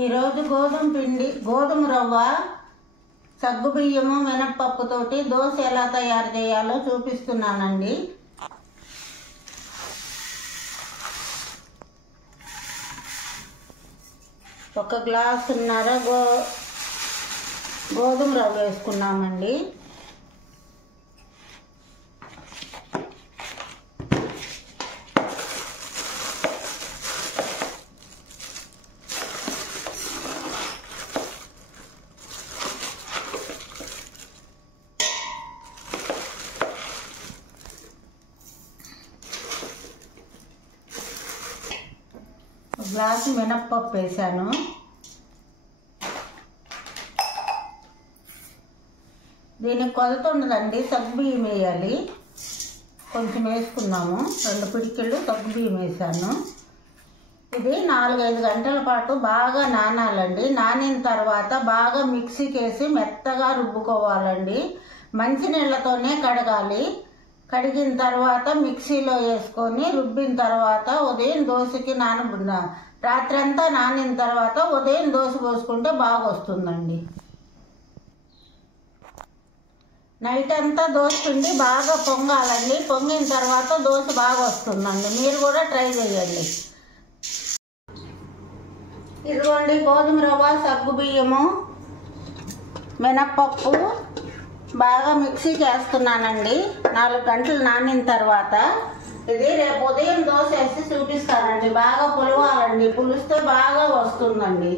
ఈరోజు గోధుమ రవ్వ, సగ్గుబియ్యము, మినప్పప్పుతోటి దోశ ఎలా తయారు చేయాలో చూపిస్తున్నానండి. ఒక గ్లాసున్నర గోధుమ రవ్వ వేసుకున్నామండి. గ్లాసు మినప్పప్పు వేసాను. దీనికి కొలత ఉండదండి, సగ్గుబియ్యం వేయాలి. కొంచెం వేసుకున్నాము, 2 పిడికిళ్ళు సగ్గుబియ్యం వేసాను. ఇది 4-5 గంటల పాటు బాగా నానాలండి. నానిన తర్వాత బాగా మిక్సీకి వేసి మెత్తగా రుబ్బుకోవాలండి. మంచినీళ్ళతోనే కడగాలి. కడిగిన తర్వాత మిక్సీలో వేసుకొని రుబ్బిన తర్వాత ఉదయం దోశకి రాత్రి అంతా నానిన తర్వాత ఉదయం దోశ పోసుకుంటే బాగా వస్తుందండి. నైట్ అంతా దోశ పిండి బాగా పొంగాలండి. పొంగిన తర్వాత దోశ బాగా వస్తుందండి. మీరు కూడా ట్రై చేయండి. ఇదిగోండి గోధుమ రవ్వ, సగ్గుబియ్యము, మినప్పప్పు బాగా మిక్సీకి వేస్తున్నానండి. 4 గంటలు నానిన తర్వాత ఇది రేపు ఉదయం దోశ వేసి చూపిస్తానండి. బాగా పులవాలండి, పులిస్తే బాగా వస్తుందండి.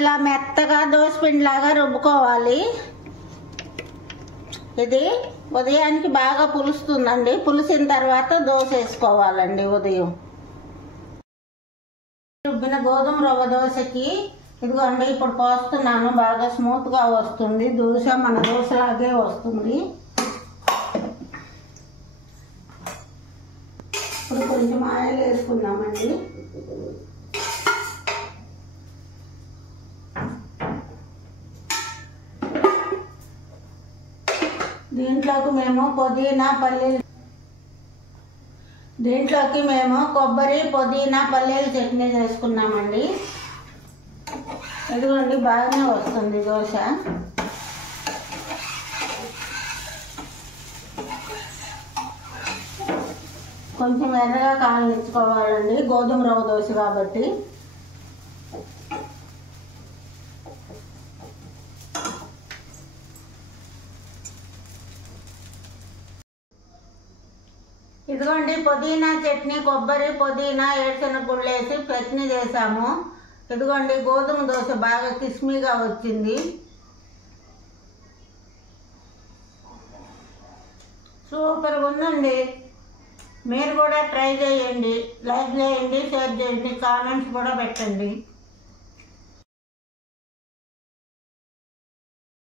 ఇలా మెత్తగా దోశ పిండిలాగా రుబ్బుకోవాలి. ఇది ఉదయానికి బాగా పులుస్తుందండి. పులిసిన తర్వాత దోశ వేసుకోవాలండి. ఉదయం రుబ్బిన గోధుమ రవ్వ దోశకి ఇదిగోండి ఇప్పుడు పోస్తున్నాను. బాగా స్మూత్గా వస్తుంది దోశ, మన దోశలాగే వస్తుంది. ఇప్పుడు కొంచెం ఆయిల్ వేసుకుందామండి. దీంట్లోకి మేము కొబ్బరి, పుదీనా, పల్లీల చట్నీ చేసుకున్నామండి. ఇదిగోండి బాగానే వస్తుంది దోశ. కొంచెం ఎర్రగా కాల్చుకోవాలండి, గోధుమ రవ్వ దోశ కాబట్టి. ఇదిగోండి పుదీనా చట్నీ, కొబ్బరి, పుదీనా, ఏడుశనగ గుళ్ళు వేసి చట్నీ చేసాము. ఇదిగోండి గోధుమ దోశ బాగా కిస్మీగా వచ్చింది. సూపర్గా ఉందండి. మీరు కూడా ట్రై చేయండి. లైక్ చేయండి, షేర్ చేయండి, కామెంట్స్ కూడా పెట్టండి.